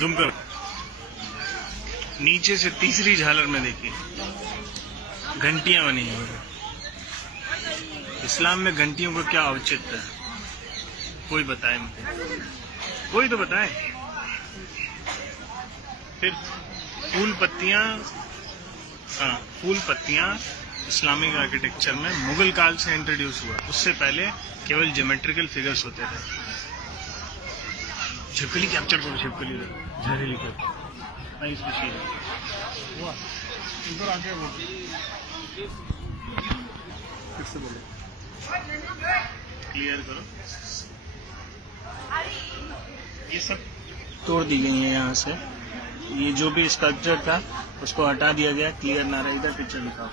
Zoom करो। नीचे से तीसरी झालर में देखिए घंटियां बनी हैं। इस्लाम में घंटियों का क्या औचित्य है, कोई बताए मुझे, कोई तो बताए। फिर फूल पत्तियां इस्लामिक आर्किटेक्चर में मुगल काल से इंट्रोड्यूस हुआ। उससे पहले केवल ज्योमेट्रिकल फिगर्स होते थे। छिपकली कैप्चर करो, छिपकली झरेली को नहीं स्पेशल उधर आके फिर से बोलो, क्लियर करो। ये सब तोड़ दी गई है यहाँ से। ये जो भी स्ट्रक्चर था उसको हटा दिया गया, क्लियर ना रहे। इधर पिक्चर दिखाओ,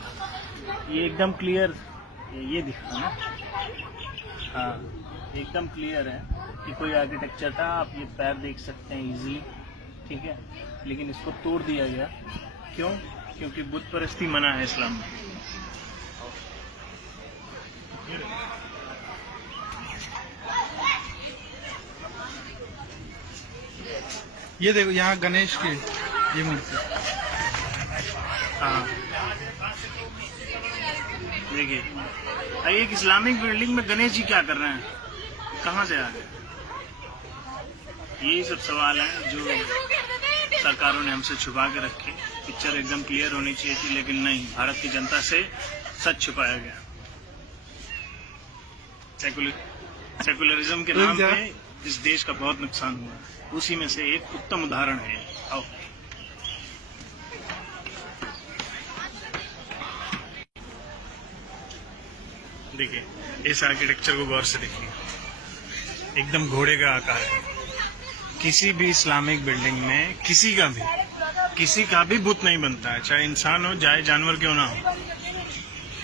ये एकदम क्लियर, ये दिखा ना, हाँ एकदम क्लियर है कि कोई आर्किटेक्चर था। आप ये पैर देख सकते हैं इजीली, ठीक है। लेकिन इसको तोड़ दिया गया, क्यों? क्योंकि बुत परस्ती मना है इस्लाम में। ये देखो यहाँ गणेश की ये मूर्ति, हाँ देखिए, एक इस्लामिक बिल्डिंग में गणेश जी क्या कर रहे हैं, कहाँ से आ गए? यही सब सवाल हैं जो सरकारों ने हमसे छुपा के रखे। पिक्चर एकदम क्लियर होनी चाहिए थी, लेकिन नहीं, भारत की जनता से सच छुपाया गया। सेकुलरिज्म के नाम पे इस देश का बहुत नुकसान हुआ, उसी में से एक उत्तम उदाहरण है। आओ देखिए, इस आर्किटेक्चर को गौर से देखिए, एकदम घोड़े का आकार है। किसी भी इस्लामिक बिल्डिंग में किसी का भी बुत नहीं बनता है, चाहे इंसान हो चाहे जानवर क्यों ना हो।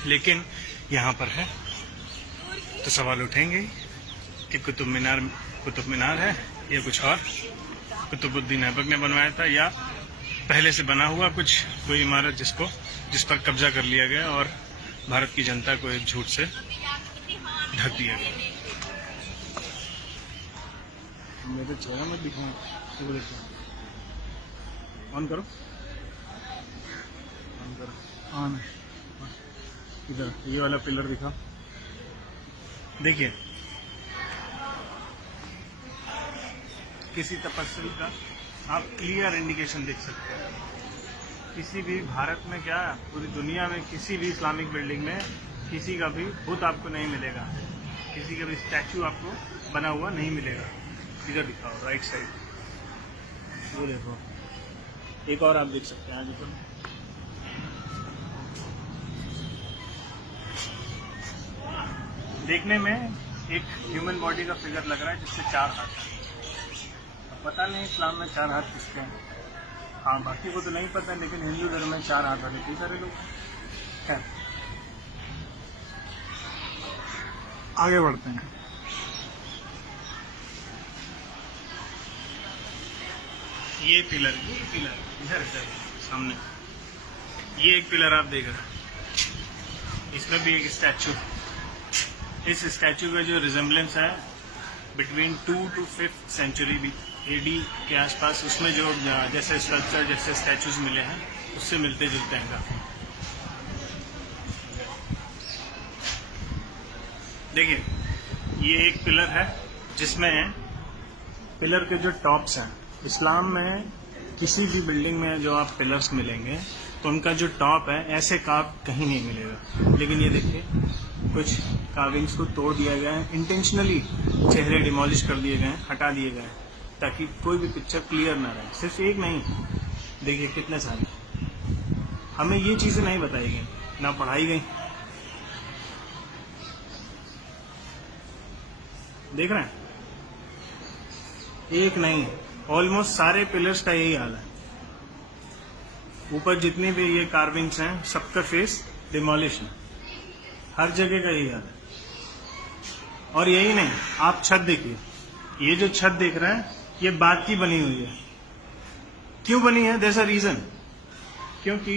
लेकिन यहाँ पर है तो सवाल उठेंगे कि कुतुब मीनार है या कुछ और, कुतुबुद्दीन ऐबक ने बनवाया था या पहले से बना हुआ कोई इमारत जिस पर कब्जा कर लिया गया और भारत की जनता को एक झूठ से ढक दिया गया। मेरे चेहरा में दिखाऊं, ऑन करो, ऑन। इधर ये वाला पिलर दिखाओ, देखिए किसी तपस्वी का आप क्लियर इंडिकेशन देख सकते हैं। किसी भी भारत में क्या, पूरी दुनिया में किसी भी इस्लामिक बिल्डिंग में किसी का भी बुत आपको नहीं मिलेगा, किसी का भी स्टैचू आपको बना हुआ नहीं मिलेगा। इधर दिखाओ, राइट साइड, वो देखो, एक और आप देख सकते हैं आगे पर। देखने में एक ह्यूमन बॉडी का फिगर लग रहा है जिससे 4 हाथ हैं। पता नहीं इस्लाम में 4 हाथ किसके हैं, हाँ बाकी को तो नहीं पता, लेकिन हिंदू धर्म में 4 हाथ वाले कई सारे लोग हैं। आगे बढ़ते हैं। ये पिलर इधर सामने, ये एक पिलर आप देख रहे हैं, इसमें भी एक स्टैचू। इस स्टैचू का जो रिजेम्बलेंस है between 2 to 5th century AD के आसपास, उसमें जो जैसे स्ट्रक्चर जैसे स्टैचूज मिले हैं उससे मिलते जुलते हैं काफी। देखिए, ये एक पिलर है जिसमें पिलर के जो टॉप्स हैं, इस्लाम में किसी भी बिल्डिंग में जो आप पिलर्स मिलेंगे तो उनका जो टॉप है ऐसे कार्व कहीं नहीं मिलेगा। लेकिन ये देखिए, कुछ कार्विंग्स को तोड़ दिया गया है, इंटेंशनली चेहरे डिमोलिश कर दिए गए हैं, हटा दिए गए हैं, ताकि कोई भी पिक्चर क्लियर ना रहे। सिर्फ एक नहीं, देखिए कितने सारे। हमें ये चीजें नहीं बताई गई, ना पढ़ाई गई। देख रहे हैं, एक नहीं, ऑलमोस्ट सारे पिलर्स का यही हाल है। ऊपर जितनी भी ये कार्विंग्स हैं सबका फेस डिमोलिश है, हर जगह का यही हाल है। और यही नहीं, आप छत देखिए, ये जो छत देख रहे हैं ये बात की बनी हुई है। क्यों बनी है? देयर इज अ रीजन, क्योंकि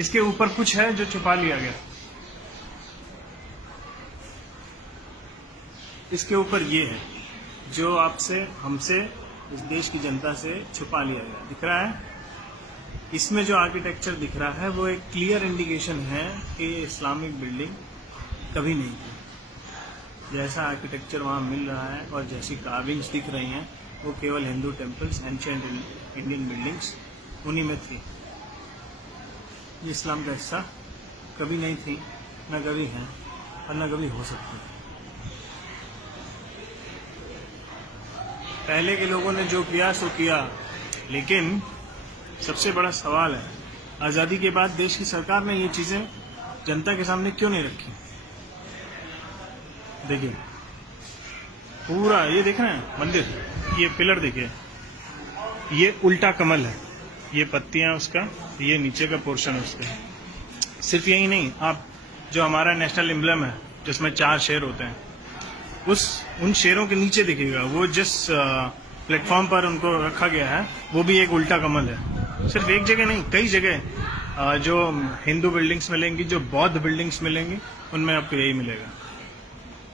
इसके ऊपर कुछ है जो छुपा लिया गया। इसके ऊपर ये है जो हमसे इस देश की जनता से छुपा लिया गया। दिख रहा है, इसमें जो आर्किटेक्चर दिख रहा है वो एक क्लियर इंडिकेशन है कि इस्लामिक बिल्डिंग कभी नहीं थी। जैसा आर्किटेक्चर वहाँ मिल रहा है और जैसी कार्विंग्स दिख रही हैं वो केवल Hindu temples, ancient Indian buildings उन्हीं में थी। ये इस्लाम का हिस्सा कभी नहीं थी, न कभी है और न कभी हो सकती है। पहले के लोगों ने जो किया सो किया, लेकिन सबसे बड़ा सवाल है आज़ादी के बाद देश की सरकार ने ये चीज़ें जनता के सामने क्यों नहीं रखी। देखिए पूरा ये देख रहे हैं मंदिर, ये पिलर देखिए, ये उल्टा कमल है, ये पत्तियां उसका, ये नीचे का पोर्शन है उसका। सिर्फ यही नहीं, आप जो हमारा नेशनल एम्ब्लम है जिसमें 4 शेर होते हैं, उन शेरों के नीचे दिखेगा वो जिस प्लेटफॉर्म पर उनको रखा गया है वो भी एक उल्टा कमल है। सिर्फ एक जगह नहीं, कई जगह जो हिंदू बिल्डिंग्स मिलेंगी, जो बौद्ध बिल्डिंग्स मिलेंगी, उनमें आपको यही मिलेगा।